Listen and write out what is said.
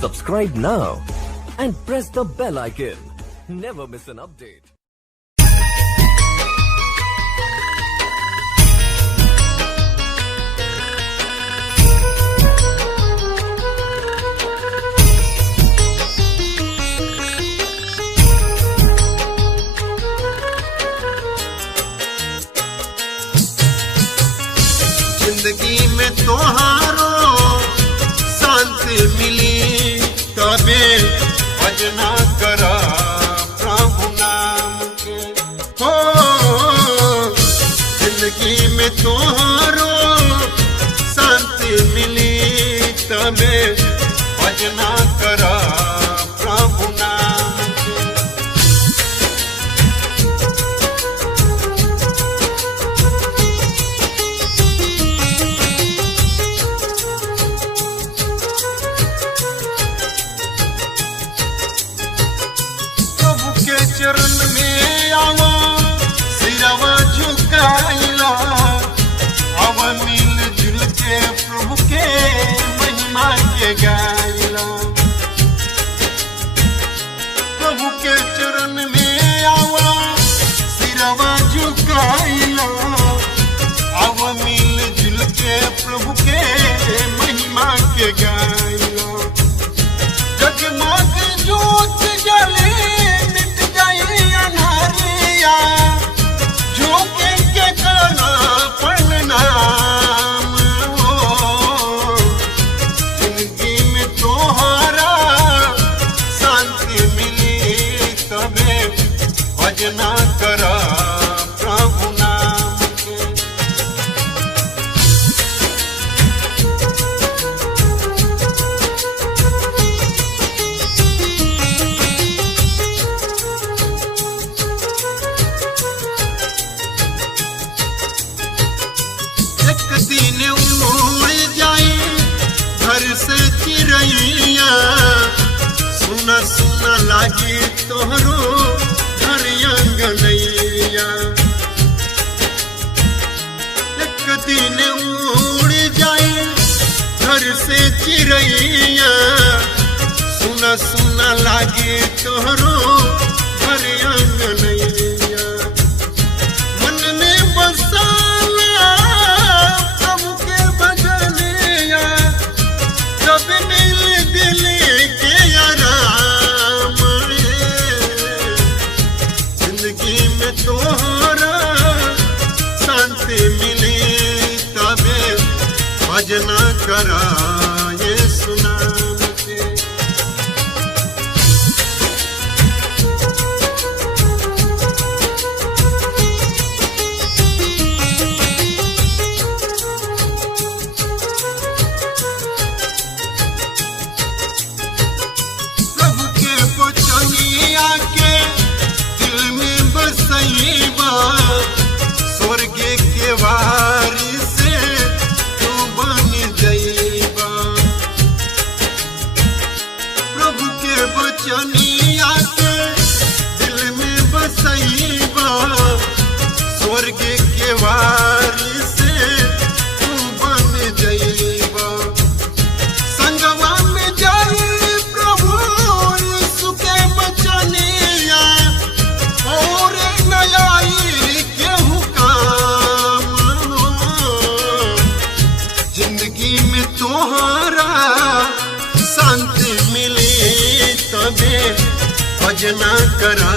Subscribe now and press the bell icon. Never miss an update. जिंदगी में तोहारो शांति मिली तबे भजना करा प्रभु नाम के हो। जिंदगी में तोहारो शांति मिली तबे भजना करा प्रभु नाम के। के चरण में आवा सिरवा झुकाइला अब मिल जुल के प्रभु के महिमा के गाइला। प्रभु के चरण में आवा सिरवा झुकाइला अब मिल जुल के प्रभु के महिमा के गाइला। जगमग ज्योत जले भजना करा प्रभु नाम के। एक दिन उड़ जाए घर से चिड़ैया सुना सुना लागी तोहरो गनैया। एक दिन उड़ जाए घर से चिड़ैया सुना सुना लागे तोहरो घर गनैया। मन में बसाला प्रभु के भजनिया जब मिल दिल के आराम। जिंदगी में तोहरा शांति मिली तबे भजना करा यीशु नाम के। प्रभु के वचनिया के स्वर्ग के वारी से तू बन जाइबा। प्रभु के वचनिया के दिल में बसइबा स्वर्ग के वारी से तू बन जाइबा। संगवा में जाई प्रभु यीशु के वचनिया और जिंदगी में तोहरा शांति मिली तबे भजना करा